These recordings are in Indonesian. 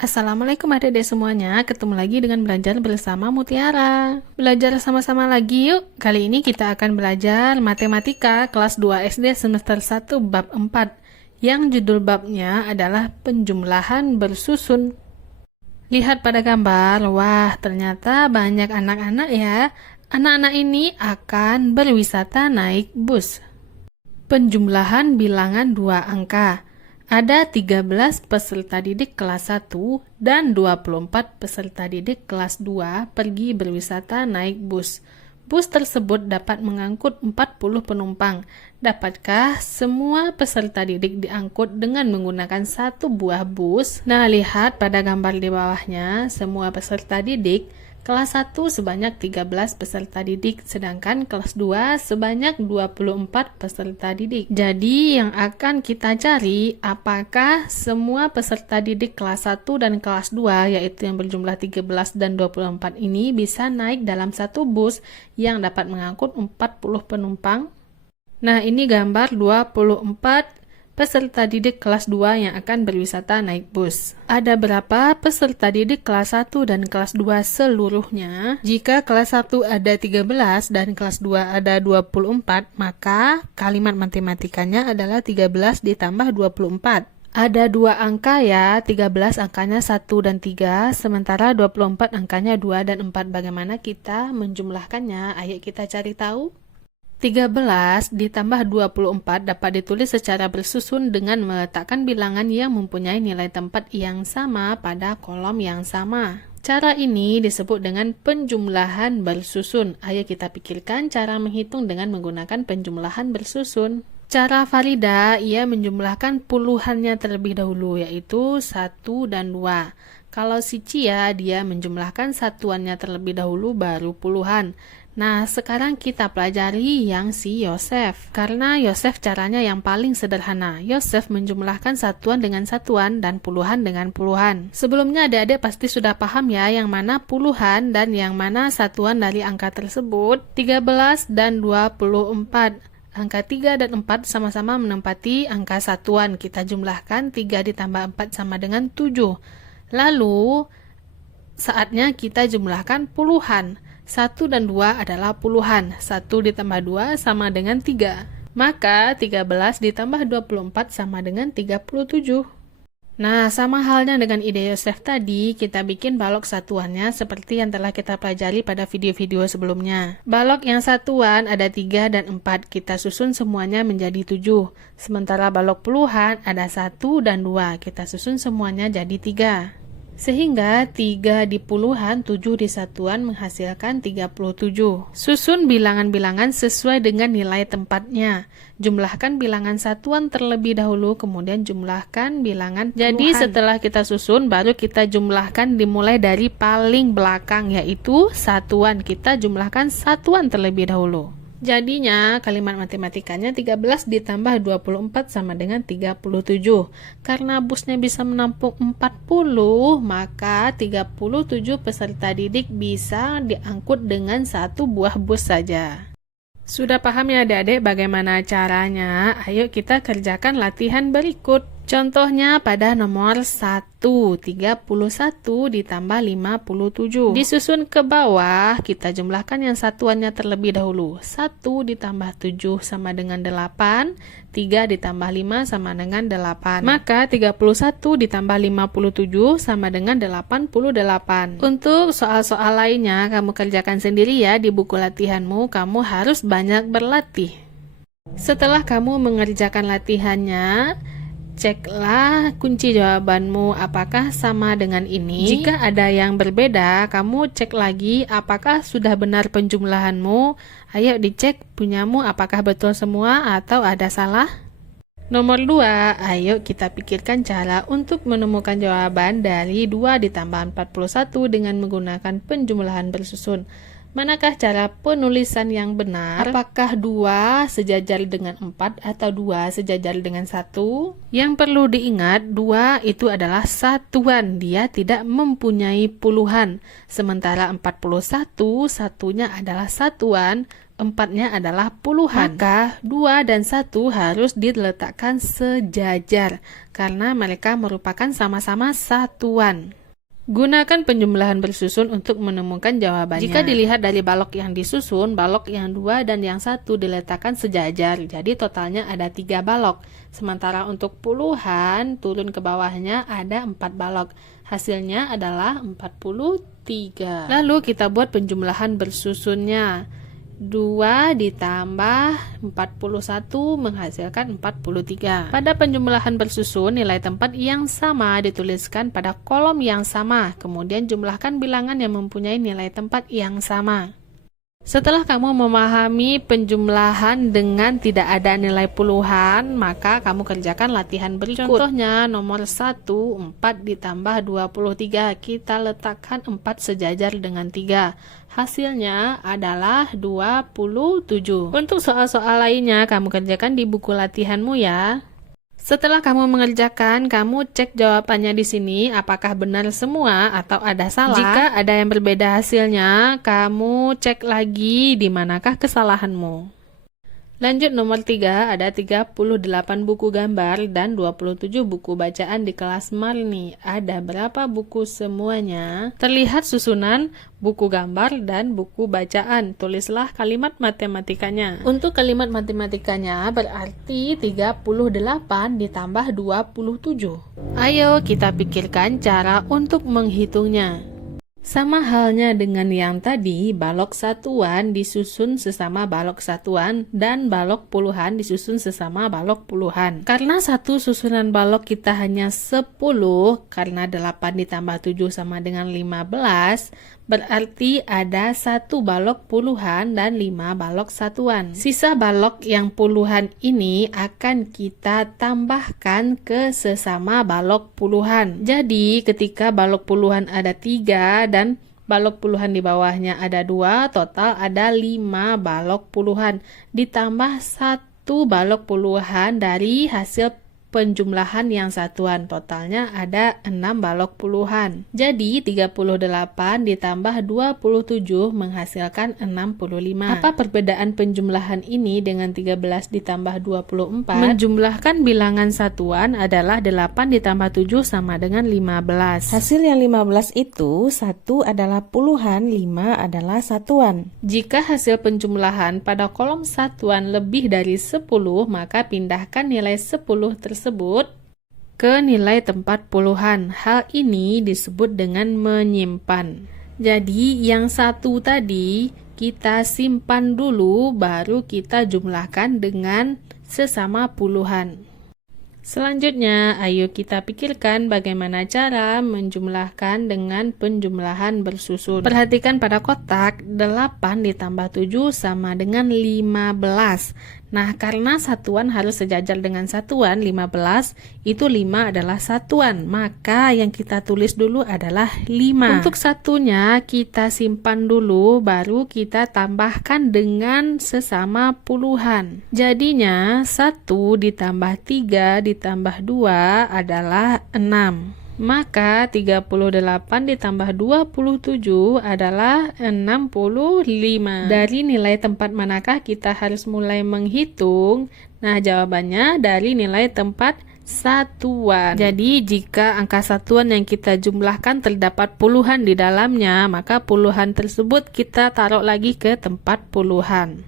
Assalamualaikum adik-adik semuanya, ketemu lagi dengan belajar bersama Mutiara. Belajar sama-sama lagi yuk. Kali ini kita akan belajar matematika kelas 2 SD semester 1 bab 4 yang judul babnya adalah penjumlahan bersusun. Lihat pada gambar, wah ternyata banyak anak-anak ya. Anak-anak ini akan berwisata naik bus. Penjumlahan bilangan 2 angka. Ada 13 peserta didik kelas 1 dan 24 peserta didik kelas 2 pergi berwisata naik bus. Bus tersebut dapat mengangkut 40 penumpang. Dapatkah semua peserta didik diangkut dengan menggunakan satu buah bus? Nah, lihat pada gambar di bawahnya, semua peserta didik kelas 1 sebanyak 13 peserta didik, sedangkan kelas 2 sebanyak 24 peserta didik. Jadi yang akan kita cari apakah semua peserta didik kelas 1 dan kelas 2, yaitu yang berjumlah 13 dan 24 ini bisa naik dalam satu bus yang dapat mengangkut 40 penumpang. Nah, ini gambar 24 peserta didik kelas 2 yang akan berwisata naik bus. Ada berapa peserta didik kelas 1 dan kelas 2 seluruhnya? Jika kelas 1 ada 13 dan kelas 2 ada 24, maka kalimat matematikanya adalah 13 ditambah 24. Ada dua angka ya, 13 angkanya 1 dan 3, sementara 24 angkanya 2 dan 4. Bagaimana kita menjumlahkannya? Ayo kita cari tahu. 13 ditambah 24 dapat ditulis secara bersusun dengan meletakkan bilangan yang mempunyai nilai tempat yang sama pada kolom yang sama. Cara ini disebut dengan penjumlahan bersusun. Ayo kita pikirkan cara menghitung dengan menggunakan penjumlahan bersusun. Cara Farida, ia menjumlahkan puluhannya terlebih dahulu, yaitu 1 dan 2. Kalau si Cia, dia menjumlahkan satuannya terlebih dahulu baru puluhan. Nah, sekarang kita pelajari yang si Yosef. Karena Yosef caranya yang paling sederhana. Yosef menjumlahkan satuan dengan satuan dan puluhan dengan puluhan. Sebelumnya adik-adik pasti sudah paham ya yang mana puluhan dan yang mana satuan dari angka tersebut. 13 dan 24. Angka 3 dan 4 sama-sama menempati angka satuan. Kita jumlahkan 3 ditambah 4 sama dengan 7. Lalu, saatnya kita jumlahkan puluhan. 1 dan 2 adalah puluhan. 1 ditambah 2 sama dengan 3. Maka 13 ditambah 24 sama dengan 37. Nah, sama halnya dengan ide Yosef tadi, kita bikin balok satuannya seperti yang telah kita pelajari pada video-video sebelumnya. Balok yang satuan ada 3 dan 4, kita susun semuanya menjadi 7. Sementara balok puluhan ada 1 dan 2, kita susun semuanya jadi 3. Sehingga 3 di puluhan, 7 di satuan menghasilkan 37. Susun bilangan-bilangan sesuai dengan nilai tempatnya. Jumlahkan bilangan satuan terlebih dahulu, kemudian jumlahkan bilangan puluhan. Jadi setelah kita susun, baru kita jumlahkan dimulai dari paling belakang, yaitu satuan. Kita jumlahkan satuan terlebih dahulu. Jadinya kalimat matematikanya 13 ditambah 24 sama dengan 37. Karena busnya bisa menampung 40, maka 37 peserta didik bisa diangkut dengan satu buah bus saja. Sudah paham ya adik-adik bagaimana caranya? Ayo kita kerjakan latihan berikut. Contohnya pada nomor 1, 31 ditambah 57. Disusun ke bawah, kita jumlahkan yang satuannya terlebih dahulu. 1 ditambah 7 sama dengan 8, 3 ditambah 5 sama dengan 8. Maka 31 ditambah 57 sama dengan 88. Untuk soal-soal lainnya, kamu kerjakan sendiri ya di buku latihanmu, kamu harus banyak berlatih. Setelah kamu mengerjakan latihannya, ceklah kunci jawabanmu apakah sama dengan ini. Jika ada yang berbeda, kamu cek lagi apakah sudah benar penjumlahanmu. Ayo dicek punyamu apakah betul semua atau ada salah. Nomor 2, ayo kita pikirkan cara untuk menemukan jawaban dari 2 ditambah 41 dengan menggunakan penjumlahan bersusun. Manakah cara penulisan yang benar? Apakah 2 sejajar dengan 4 atau 2 sejajar dengan 1? Yang perlu diingat, 2 itu adalah satuan, dia tidak mempunyai puluhan. Sementara 41, satunya adalah satuan, 4-nya adalah puluhan. Maka 2 dan 1 harus diletakkan sejajar karena mereka merupakan sama-sama satuan. Gunakan penjumlahan bersusun untuk menemukan jawabannya. Jika dilihat dari balok yang disusun, balok yang 2 dan yang 1 diletakkan sejajar. Jadi totalnya ada 3 balok. Sementara untuk puluhan, turun ke bawahnya ada 4 balok. Hasilnya adalah 43. Lalu kita buat penjumlahan bersusunnya. 2 ditambah 41 menghasilkan 43. Pada penjumlahan bersusun, nilai tempat yang sama dituliskan pada kolom yang sama. Kemudian jumlahkan bilangan yang mempunyai nilai tempat yang sama. Setelah kamu memahami penjumlahan dengan tidak ada nilai puluhan, maka kamu kerjakan latihan berikut. Contohnya nomor 1, 4 ditambah 23. Kita letakkan 4 sejajar dengan 3. Hasilnya adalah 27. Untuk soal-soal lainnya, kamu kerjakan di buku latihanmu ya. Setelah kamu mengerjakan, kamu cek jawabannya di sini apakah benar semua atau ada salah. Jika ada yang berbeda hasilnya, kamu cek lagi di manakah kesalahanmu. Lanjut nomor 3, ada 38 buku gambar dan 27 buku bacaan di kelas Marni. Ada berapa buku semuanya? Terlihat susunan buku gambar dan buku bacaan. Tulislah kalimat matematikanya. Untuk kalimat matematikanya berarti 38 ditambah 27. Ayo kita pikirkan cara untuk menghitungnya. Sama halnya dengan yang tadi, balok satuan disusun sesama balok satuan dan balok puluhan disusun sesama balok puluhan. Karena satu susunan balok kita hanya 10, karena 8 ditambah 7 sama dengan 15, berarti ada 1 balok puluhan dan 5 balok satuan. Sisa balok yang puluhan ini akan kita tambahkan ke sesama balok puluhan. Jadi ketika balok puluhan ada 3 dan balok puluhan di bawahnya ada 2, total ada 5 balok puluhan. Ditambah 1 balok puluhan dari hasil penjumlahan yang satuan, totalnya ada 6 balok puluhan. Jadi 38 ditambah 27 menghasilkan 65. Apa perbedaan penjumlahan ini dengan 13 ditambah 24? Menjumlahkan bilangan satuan adalah 8 ditambah 7 sama dengan 15. Hasil yang 15 itu 1 adalah puluhan, 5 adalah satuan. Jika hasil penjumlahan pada kolom satuan lebih dari 10, maka pindahkan nilai 10 tersebut ke nilai tempat puluhan. Hal ini disebut dengan menyimpan. Jadi yang satu tadi kita simpan dulu, baru kita jumlahkan dengan sesama puluhan. Selanjutnya, ayo kita pikirkan bagaimana cara menjumlahkan dengan penjumlahan bersusun. Perhatikan pada kotak, 8 ditambah 7 sama dengan 15. Nah, karena satuan harus sejajar dengan satuan, 15, itu 5 adalah satuan. Maka yang kita tulis dulu adalah 5. Untuk satunya kita simpan dulu, baru kita tambahkan dengan sesama puluhan. Jadinya 1 ditambah 3 ditambah 2 adalah 6. Maka 38 ditambah 27 adalah 65. Dari nilai tempat manakah kita harus mulai menghitung? Nah, jawabannya dari nilai tempat satuan. Jadi, jika angka satuan yang kita jumlahkan terdapat puluhan di dalamnya, maka puluhan tersebut kita taruh lagi ke tempat puluhan.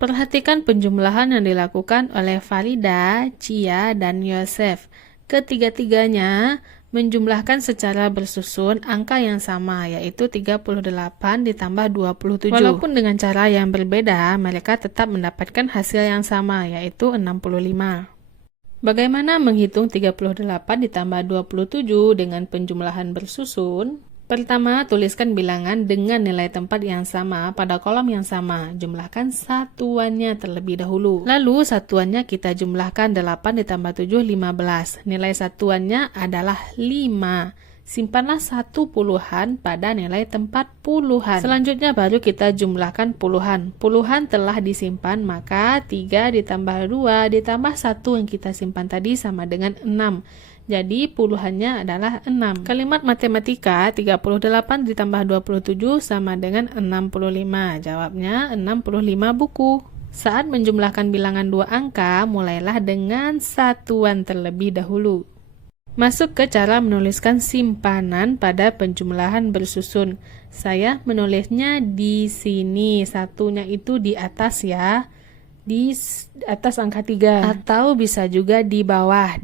Perhatikan penjumlahan yang dilakukan oleh Farida, Cia, dan Yosef. Ketiga-tiganya menjumlahkan secara bersusun angka yang sama, yaitu 38 ditambah 27. Walaupun dengan cara yang berbeda, mereka tetap mendapatkan hasil yang sama, yaitu 65. Bagaimana menghitung 38 ditambah 27 dengan penjumlahan bersusun? Pertama, tuliskan bilangan dengan nilai tempat yang sama pada kolom yang sama. Jumlahkan satuannya terlebih dahulu. Lalu satuannya kita jumlahkan 8 ditambah 7, 15. Nilai satuannya adalah 5. Simpanlah 1 puluhan pada nilai tempat puluhan. Selanjutnya baru kita jumlahkan puluhan. Puluhan telah disimpan, maka 3 ditambah 2 ditambah 1 yang kita simpan tadi sama dengan 6. Jadi puluhannya adalah 6. Kalimat matematika 38 ditambah 27 sama dengan 65. Jawabnya 65 buku. Saat menjumlahkan bilangan dua angka, mulailah dengan satuan terlebih dahulu. Masuk ke cara menuliskan simpanan pada penjumlahan bersusun. Saya menulisnya di sini, satunya itu di atas ya. Di atas angka 3 atau bisa juga di bawah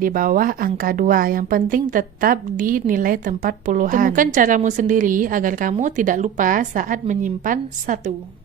angka 2. Yang penting tetap di nilai tempat puluhan. Temukan caramu sendiri agar kamu tidak lupa saat menyimpan 1.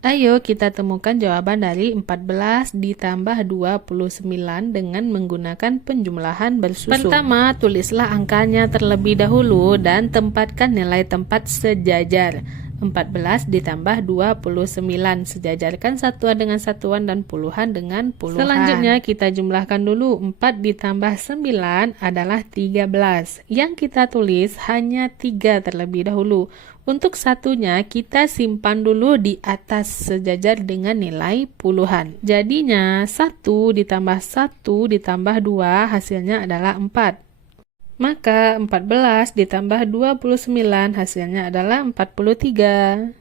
Ayo kita temukan jawaban dari 14 ditambah 29 dengan menggunakan penjumlahan bersusun. Pertama, tulislah angkanya terlebih dahulu dan tempatkan nilai tempat sejajar. 14 ditambah 29, sejajarkan satuan dengan satuan dan puluhan dengan puluhan. Selanjutnya kita jumlahkan dulu. 4 ditambah 9 adalah 13. Yang kita tulis hanya 3 terlebih dahulu. Untuk satunya kita simpan dulu di atas sejajar dengan nilai puluhan. Jadinya 1 ditambah 1 ditambah 2 hasilnya adalah 4. Maka 14 ditambah 29 hasilnya adalah 43.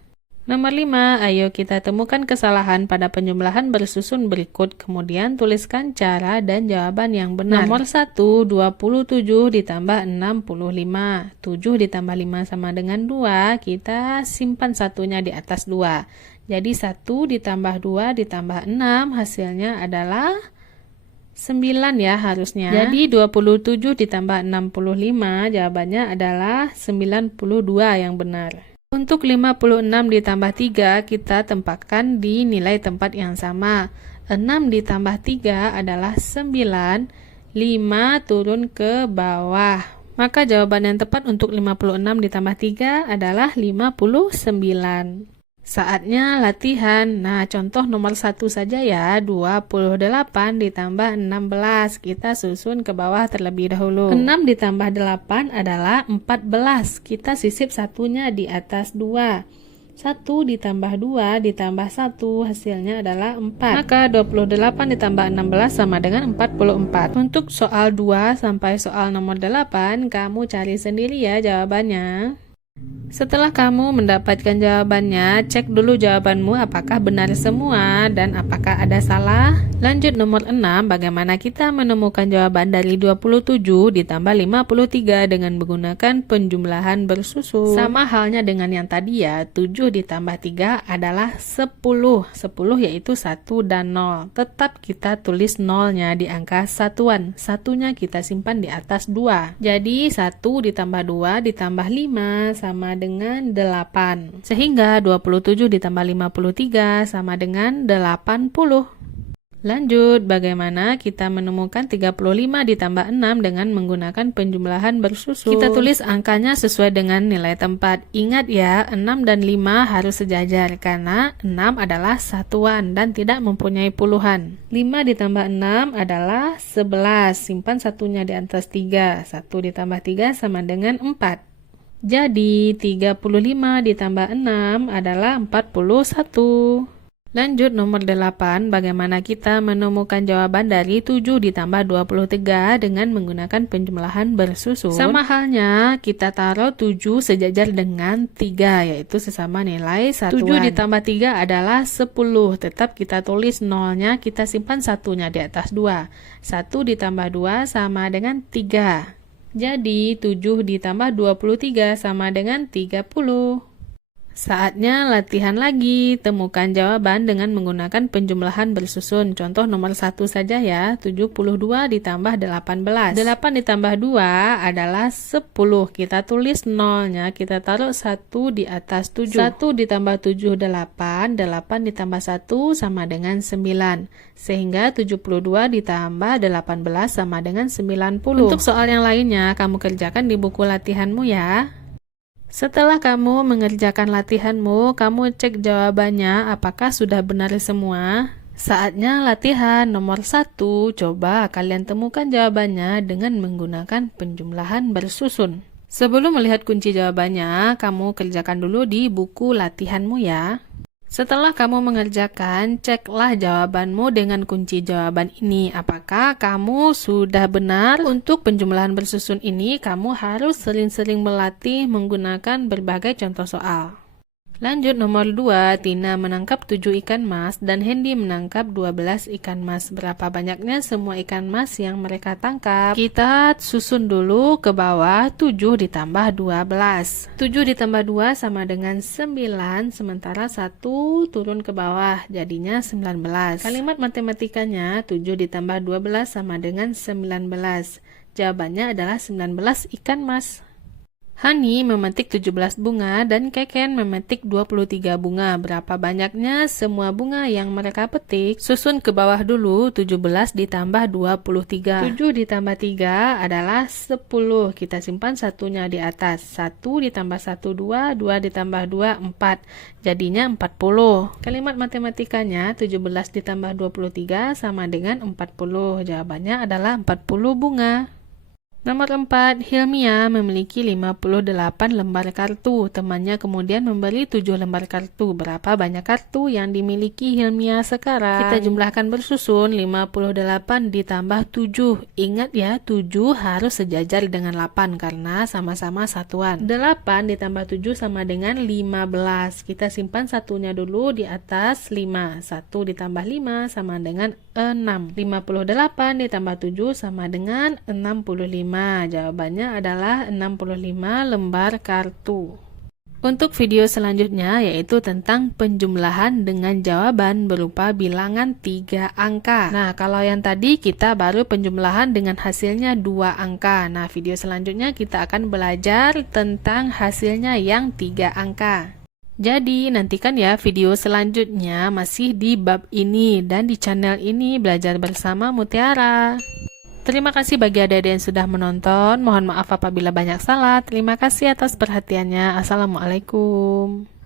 Nomor 5, ayo kita temukan kesalahan pada penjumlahan bersusun berikut. Kemudian tuliskan cara dan jawaban yang benar. Nomor 1, 27 ditambah 65. 7 ditambah 5 sama dengan 2. Kita simpan satunya di atas 2. Jadi 1 ditambah 2 ditambah 6 hasilnya adalah 9 ya harusnya. Jadi 27 ditambah 65 jawabannya adalah 92 yang benar. Untuk 56 ditambah 3 kita tempatkan di nilai tempat yang sama. 6 ditambah 3 adalah 9. 5 turun ke bawah. Maka jawaban yang tepat untuk 56 ditambah 3 adalah 59. Saatnya latihan. Nah, contoh nomor 1 saja ya. 28 ditambah 16. Kita susun ke bawah terlebih dahulu. 6 ditambah 8 adalah 14. Kita sisip satunya di atas 2. 1 ditambah 2 ditambah 1 hasilnya adalah 4. Maka 28 ditambah 16 sama dengan 44. Untuk soal 2 sampai soal nomor 8, kamu cari sendiri ya jawabannya. Setelah kamu mendapatkan jawabannya, cek dulu jawabanmu apakah benar semua dan apakah ada salah. Lanjut nomor 6, bagaimana kita menemukan jawaban dari 27 ditambah 53 dengan menggunakan penjumlahan bersusun. Sama halnya dengan yang tadi ya, 7 ditambah 3 adalah 10. 10 yaitu 1 dan 0. Tetap kita tulis nolnya di angka satuan. Satunya kita simpan di atas 2. Jadi 1 ditambah 2 ditambah 5 sama dengan 8. Sehingga 27 ditambah 53 sama dengan 80. Lanjut, bagaimana kita menemukan 35 ditambah 6 dengan menggunakan penjumlahan bersusun? Kita tulis angkanya sesuai dengan nilai tempat. Ingat ya, 6 dan 5 harus sejajar karena 6 adalah satuan dan tidak mempunyai puluhan. 5 ditambah 6 adalah 11. Simpan satunya di atas 3. 1 ditambah 3 sama dengan 4. Jadi 35 ditambah 6 adalah 41. Lanjut nomor 8, bagaimana kita menemukan jawaban dari 7 ditambah 23 dengan menggunakan penjumlahan bersusun. Sama halnya, kita taruh 7 sejajar dengan 3, yaitu sesama nilai satuan. 7 ditambah 3 adalah 10, tetap kita tulis nolnya, kita simpan satunya di atas 2. 1 ditambah 2 sama dengan 3. Jadi 7 ditambah 23 sama dengan 30. Saatnya latihan lagi. Temukan jawaban dengan menggunakan penjumlahan bersusun. Contoh nomor 1 saja ya. 72 ditambah 18. 8 ditambah 2 adalah 10. Kita tulis nolnya. Kita taruh 1 di atas 7. 1 ditambah 7 8. 8 ditambah 1 sama dengan 9. Sehingga 72 ditambah 18 sama dengan 90. Untuk soal yang lainnya, kamu kerjakan di buku latihanmu ya. Setelah kamu mengerjakan latihanmu, kamu cek jawabannya apakah sudah benar semua. Saatnya latihan nomor 1. Coba kalian temukan jawabannya dengan menggunakan penjumlahan bersusun. Sebelum melihat kunci jawabannya, kamu kerjakan dulu di buku latihanmu ya. Setelah kamu mengerjakan, ceklah jawabanmu dengan kunci jawaban ini. Apakah kamu sudah benar? Untuk penjumlahan bersusun ini, kamu harus sering-sering melatih menggunakan berbagai contoh soal. Lanjut nomor 2, Tina menangkap 7 ikan mas dan Hendy menangkap 12 ikan mas. Berapa banyaknya semua ikan mas yang mereka tangkap? Kita susun dulu ke bawah, 7 ditambah 12. 7 ditambah 2 sama dengan 9, sementara 1 turun ke bawah, jadinya 19. Kalimat matematikanya 7 ditambah 12 sama dengan 19. Jawabannya adalah 19 ikan mas. Hani memetik 17 bunga dan Keken memetik 23 bunga. Berapa banyaknya semua bunga yang mereka petik? Susun ke bawah dulu, 17 ditambah 23. 7 ditambah 3 adalah 10. Kita simpan satunya di atas. 1 ditambah 1, 2. 2 ditambah 2, 4. Jadinya 40. Kalimat matematikanya 17 ditambah 23 sama dengan 40. Jawabannya adalah 40 bunga. Nomor 4, Hilmia memiliki 58 lembar kartu. Temannya kemudian memberi 7 lembar kartu. Berapa banyak kartu yang dimiliki Hilmia sekarang? Kita jumlahkan bersusun, 58 ditambah 7. Ingat ya, 7 harus sejajar dengan 8 karena sama-sama satuan. 8 ditambah 7 sama dengan 15. Kita simpan satunya dulu di atas 5. 1 ditambah 5 sama dengan 6. 58 ditambah 7 sama dengan 65. Jawabannya adalah 65 lembar kartu. Untuk video selanjutnya yaitu tentang penjumlahan dengan jawaban berupa bilangan 3 angka. Nah, kalau yang tadi kita baru penjumlahan dengan hasilnya 2 angka. Nah, video selanjutnya kita akan belajar tentang hasilnya yang 3 angka. Jadi, nantikan ya video selanjutnya masih di bab ini dan di channel ini Belajar Bersama Mutiara. Terima kasih bagi adik-adik yang sudah menonton. Mohon maaf apabila banyak salah. Terima kasih atas perhatiannya. Assalamualaikum.